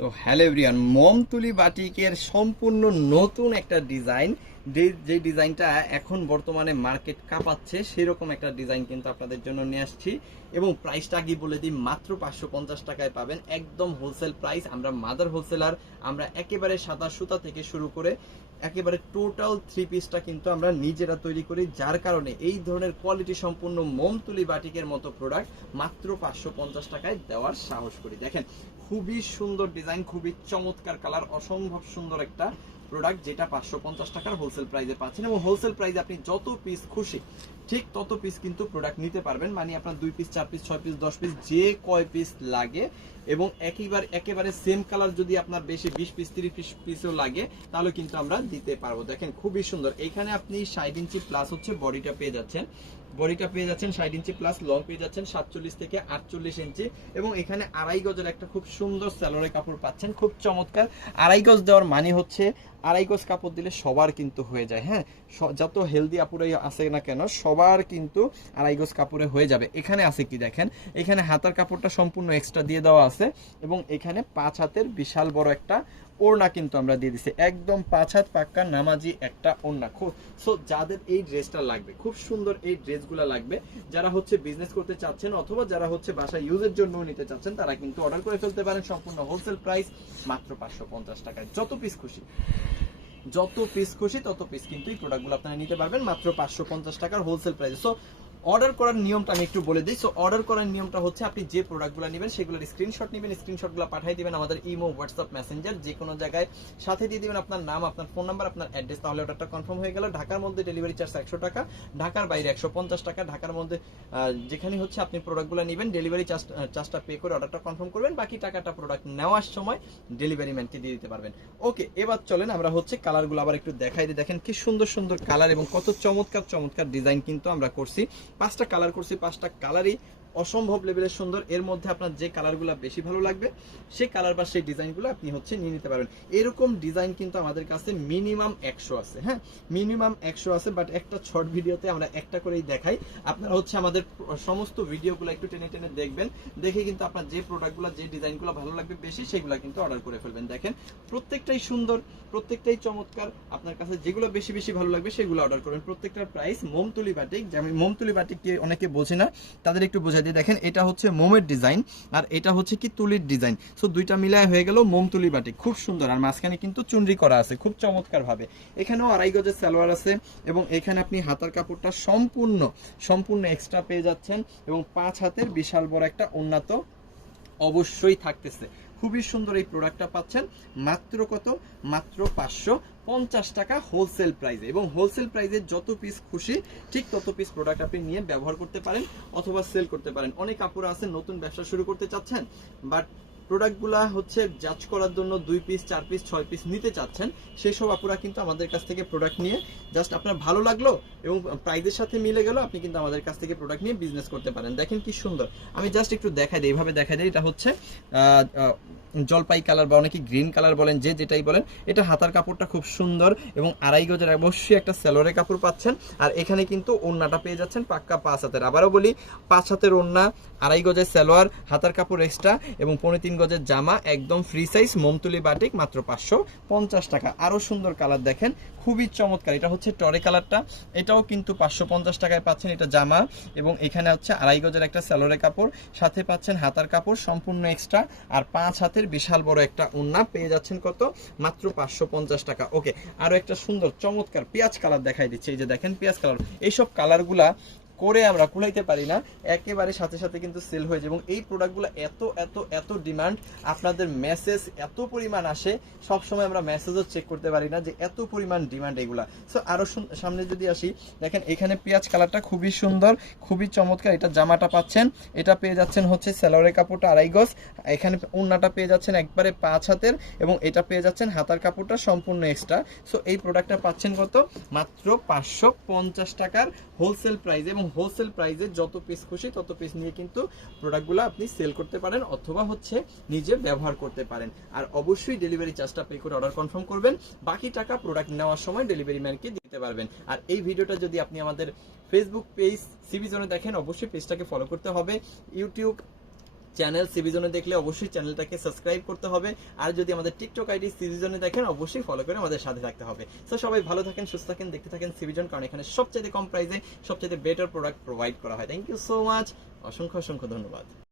তো hello everyone, মোমতুলি বাটিকের সম্পূর্ণ নতুন একটা ডিজাইন, যে ডিজাইনটা এখন বর্তমানে মার্কেট কাঁপাচ্ছে সেরকম একটা ডিজাইন কিন্তু আপনাদের জন্য নিয়ে আসছি। এবং প্রাইসটা কি বলে দিই, মাত্র 550 টাকায় পাবেন, একদম হোলসেল প্রাইস। আমরা মাদার হোলসেলার, আমরা একেবারে সাদা সুতা থেকে শুরু করে একেবারে টোটাল থ্রি পিসটা কিন্তু আমরা নিজেরা তৈরি করি, যার কারণে এই ধরনের কোয়ালিটি সম্পূর্ণ মোমতুলি বাটিকের মতো প্রোডাক্ট মাত্র 550 টাকায় দেওয়ার সাহস করি। দেখেন খুবই সুন্দর ডিজাইন, খুবই চমৎকার কালার, অসম্ভব সুন্দর একটা প্রোডাক্ট, যেটা 550 টাকার হোলসেল প্রাইসে পাচ্ছেন। এবং হোলসেল প্রাইসে আপনি যত পিস খুশি ঠিক তত পিস কিন্তু প্রোডাক্ট নিতে পারবেন। মানে আপনার 2 পিস 4 পিস 6 পিস 10 পিস যে কয় পিস লাগে, এবং একেবারে সেম কালার যদি আপনার বেশি 20 পিস 30 পিসও লাগে তাহলে কিন্তু আমরা দিতে পারবো। দেখেন খুবই সুন্দর, এইখানে আপনি 60 ইঞ্চি প্লাস হচ্ছে বডিটা পেয়ে যাচ্ছেন, 60 ইঞ্চি প্লাস, লং পেয়ে যাচ্ছেন 47 থেকে 48 ইঞ্চি। এবং এখানে আড়াই গজের একটা খুব সুন্দর স্যালোরে কাপড় পাচ্ছেন, খুব চমৎকার। আড়াই গজ দেওয়ার মানে হচ্ছে আড়াই গজ কাপড় দিলে সবার কিন্তু হয়ে যায়, হ্যাঁ, যত হেলদি আপুরাই আছে না কেন সবার কিন্তু আড়াই গজ কাপড়ে হয়ে যাবে। এখানে আছে কি দেখেন, এখানে হাতার কাপড়টা সম্পূর্ণ এক্সট্রা দিয়ে দেওয়া আছে, এবং এখানে 5 হাতের বিশাল বড় একটা ওড়না কিন্তু আমরা দিয়ে দিচ্ছি, একদম 5 হাত পাক্কা নামাজি একটা ওড়না। সো যাদের এই ড্রেসটা লাগবে, খুব সুন্দর এই ড্রেসগুলো লাগবে, যারা হচ্ছে বিজনেস করতে চাচ্ছেন অথবা যারা হচ্ছে বাসা ইউজের জন্য নিতে চাচ্ছেন, তারা কিন্তু অর্ডার করে ফেলতে পারেন। সম্পূর্ণ হোলসেল প্রাইস মাত্র 550 টাকায়। যত পিস খুশি তত পিস কিন্তু এই প্রোডাক্টগুলো আপনারা নিতে পারবেন মাত্র 550 টাকার হোলসেল প্রাইস। সো অর্ডার করার নিয়মটা আমি একটু বলে দিই। সো অর্ডার করার নিয়মটা হচ্ছে, আপনি যে প্রোডাক্টগুলো নেবেন সেগুলোর স্ক্রিনশট নেবেন, স্ক্রিনশটগুলো পাঠিয়ে দিবেন আমাদের ইমো, হোয়াটসঅ্যাপ, মেসেঞ্জার যে কোনো জায়গায়, সাথে দিয়ে দিবেন আপনার নাম, আপনার ফোন নাম্বার, আপনার অ্যাড্রেস, তাহলে অর্ডারটা কনফার্ম হয়ে গেল। ঢাকার মধ্যে ডেলিভারি চার্জ 100 টাকা, ঢাকার বাইরে 150 টাকা। ঢাকার মধ্যে যেখানে হচ্ছে আপনি প্রোডাক্টগুলো নেবেন ডেলিভারি চার্জটা পে করে অর্ডারটা কনফার্ম করবেন, বাকি টাকাটা প্রোডাক্ট নেওয়ার সময় ডেলিভারি ম্যানকে দিয়ে দিতে পারবেন। ওকে, এবার চলেন আমরা হচ্ছে কালারগুলো আবার একটু দেখাই দিই। দেখেন কি সুন্দর সুন্দর কালার এবং কত চমৎকার ডিজাইন কিন্তু আমরা করছি। 5টা কালার করছি, 5টা কালারই অসম্ভব লেভেলের সুন্দর। এর মধ্যে আপনার যে কালারগুলো বেশি ভালো লাগবে সেই কালার বা সেই ডিজাইনগুলো আপনি হচ্ছে নিয়ে নিতে পারবেন। এরকম ডিজাইন কিন্তু আমাদের কাছে মিনিমাম 100 আছে, হ্যাঁ, মিনিমাম 100 আছে, বাট একটা শর্ট ভিডিওতে আমরা একটা করেই দেখাই। আপনারা হচ্ছে আমাদের সমস্ত ভিডিওগুলো একটু টেনে টেনে দেখবেন, দেখে কিন্তু আপনার যে প্রোডাক্টগুলো যে ডিজাইনগুলো ভালো লাগবে বেশি সেগুলো কিন্তু অর্ডার করে ফেলবেন। দেখেন প্রত্যেকটাই সুন্দর, প্রত্যেকটাই চমৎকার, আপনার কাছে যেগুলো বেশি ভালো লাগবে সেগুলো অর্ডার করবেন। প্রত্যেকটার প্রাইস মোমতুলি বাটিক, যে আমি মোমতুলি বাটিককে অনেকে বোঝে না তাদের একটু বোঝাই দিই। দেখেন এটা হচ্ছে মোমের ডিজাইন আর এটা হচ্ছে কি তুলির ডিজাইন, সো দুইটা মিলায় হয়ে গেল মোমতুলি বাটিক। খুব সুন্দর, আর মাঝখানে কিন্তু চুনরি করা আছে খুব চমৎকার ভাবে। এখানেও আড়াই গজের সালোয়ার আছে, এবং এখানে আপনি হাতার কাপড়টা সম্পূর্ণ এক্সট্রা পেয়ে যাচ্ছেন, এবং 5 হাতের বিশাল বড় একটা ওড়না তো অবশ্যই থাকতেছে। খুবই সুন্দর এই প্রোডাক্টটা পাচ্ছেন মাত্র কত, মাত্র 550 টাকা হোলসেল প্রাইসে। এবং হোলসেল প্রাইসে যত পিস খুশি ঠিক তত পিস প্রোডাক্ট আপনি নিয়ে ব্যবহার করতে পারেন অথবা সেল করতে পারেন। অনেক আপুরা আছেন নতুন ব্যবসা শুরু করতে চাচ্ছেন, বাট প্রোডাক্টগুলা হচ্ছে জাজ করার জন্য 2 পিস 4 পিস 6 পিস নিতে চাচ্ছেন, সেই সব আপুরা কিন্তু আমাদের কাছ থেকে প্রোডাক্ট নিয়ে জাস্ট আপনার ভালো লাগলো এবং প্রাইসের সাথে মিলে গেল, আপনি কিন্তু আমাদের কাছ থেকে প্রোডাক্ট নিয়ে বিজনেস করতে পারেন। দেখেন কি সুন্দর, আমি জাস্ট একটু দেখাই দিই, এইভাবে দেখাই দিই। এটা হচ্ছে জলপাই কালার বা অনেকে গ্রিন কালার বলেন, যে যেটাই বলেন। এটা হাতার কাপড়টা খুব সুন্দর, এবং আড়াই গজের অবশ্যই একটা সেলোরে কাপড় পাচ্ছেন। আর এখানে কিন্তু ওড়নাটা পেয়ে যাচ্ছেন পাক্কা 5 হাতের। আবারও বলি, 5 হাতের ওড়না, আড়াই গজের সালোয়ার, হাতার কাপড় এক্সট্রা, এবং 3.5 গজের জামা, একদম ফ্রি সাইজ মোমতুলি বাটিক মাত্র 550 টাকা। আরো সুন্দর কালার দেখেন, খুবই চমৎকার। এটা হচ্ছে টরে কালারটা, এটাও কিন্তু 550 টাকায় পাচ্ছেন। এটা জামা, এবং এখানে হচ্ছে আড়াই গজের একটা সালোরে কাপড়, সাথে পাচ্ছেন হাতার কাপড় সম্পূর্ণ এক্সট্রা, আর 5 হাতের বিশাল বড় একটা ওড়না পেয়ে যাচ্ছেন কত, মাত্র 550 টাকা। ওকে, আরো একটা সুন্দর চমৎকার পেঁয়াজ কালার দেখাই দিচ্ছে, এই যে দেখেন পেঁয়াজ কালার। এইসব কালারগুলা করে আমরা কুলাইতে পারি না, একেবারে সাথে সাথে কিন্তু সেল হয়ে যায়। এবং এই প্রোডাক্টগুলো এত ডিমান্ড, আপনাদের মেসেজ এত পরিমাণ আসে, সবসময় আমরা মেসেজও চেক করতে পারি না যে এত পরিমাণ ডিমান্ড এগুলা। সো আরো সামনে যদি আসি, দেখেন এখানে পেঁয়াজ কালারটা খুবই সুন্দর, খুবই চমৎকার। এটা জামাটা পাচ্ছেন, এটা পেয়ে যাচ্ছেন হচ্ছে সালোয়ারের কাপড়টা আড়াই গজ, এখানে ওড়নাটা পেয়ে যাচ্ছেন একবারে 5 হাতের, এবং এটা পেয়ে যাচ্ছেন হাতার কাপড়টা সম্পূর্ণ এক্সট্রা। সো এই প্রোডাক্টটা পাচ্ছেন কত, মাত্র 550 টাকার হোলসেল প্রাইস। এবং হোলসেল প্রাইসে যত পিস খুশি তত পিস নিয়ে কিন্তু প্রোডাক্টগুলো আপনি সেল করতে পারেন অথবা হচ্ছে নিজে ব্যবহার করতে পারেন। আর অবশ্যই ডেলিভারি চার্জটা পে করে অর্ডার কনফার্ম করবেন, বাকি টাকা প্রোডাক্ট নেওয়ার সময় ডেলিভারি ম্যানকে দিতে পারবেন। আর এই ভিডিওটা যদি আপনি আমাদের ফেসবুক পেজ সিবি জোনে দেখেন, অবশ্যই পেজটাকে ফলো করতে হবে। ইউটিউব চ্যানেল সিভিজনে দেখলে অবশ্যই চ্যানেলটাকে সাবস্ক্রাইব করতে হবে, আর যদি আমাদের টিকটক আইডি সিভিজনে দেখেন অবশ্যই ফলো করে আমাদের সাথে থাকতে হবে। তো সবাই ভালো থাকেন, সুস্থ থাকেন, দেখতে থাকেন সিভিজন, কারণ এখানে সবচেয়ে কম প্রাইসে সবচেয়ে বেটার প্রোডাক্ট প্রোভাইড করা হয়। থ্যাংক ইউ সো মাচ, অসংখ্য অসংখ্য ধন্যবাদ।